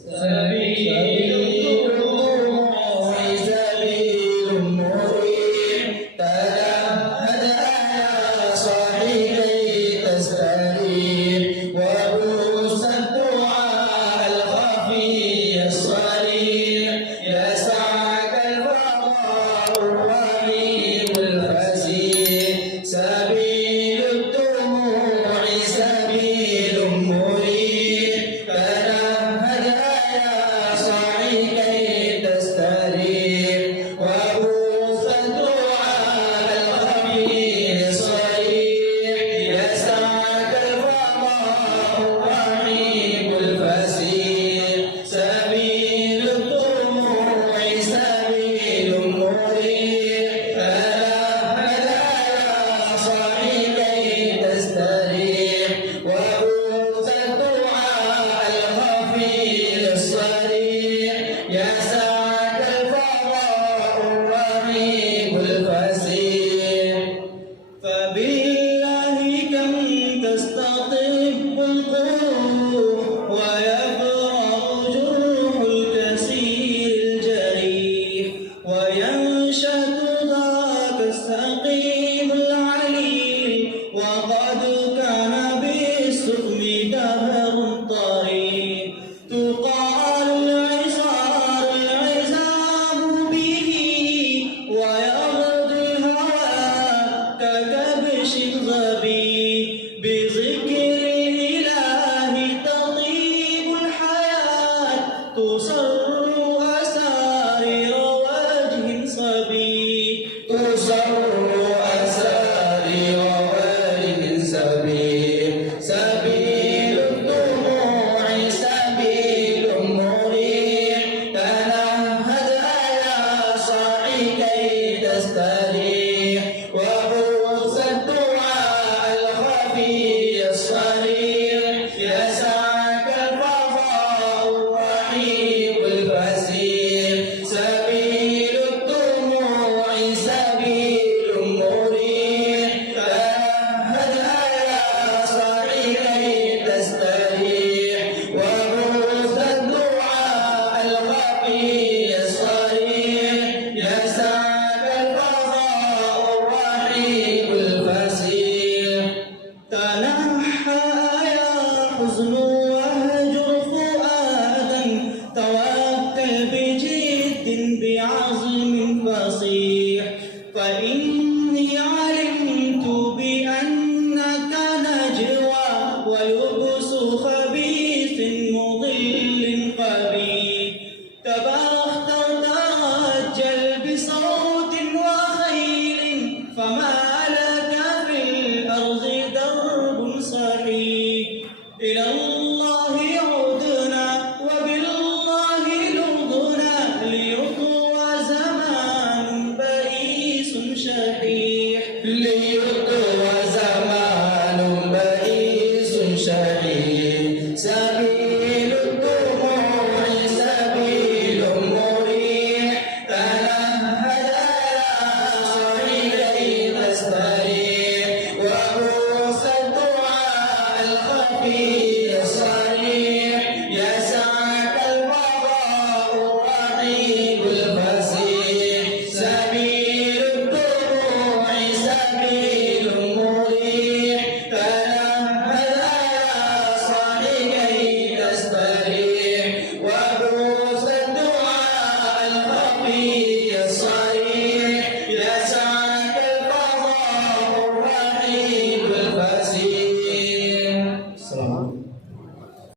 سبيل الدموع سبيل مريح تلهد يا صاحي كي تستريح وبوس الدعاء الخفي الصريح يسعك الفضاء الرحيم الفسيح سبيل الدموع سبيل مريح تلهد يا صاحي كي تستريح وبوس الدعاء الخفي الصريح يسعك الفضاء الرحيم الفسيح سبيل الدموع سبيل مريح تلهد يا صاحي كي تستريح وبوس الدعاء الخفي الصريح يسعك الفضاء الرحيم الفسيح فبالله كم تستطب القلوب ويبرأ جروح الكسير الجريح وينشد ذاك السقيم العليل وقد كان بالسؤم دهر طريق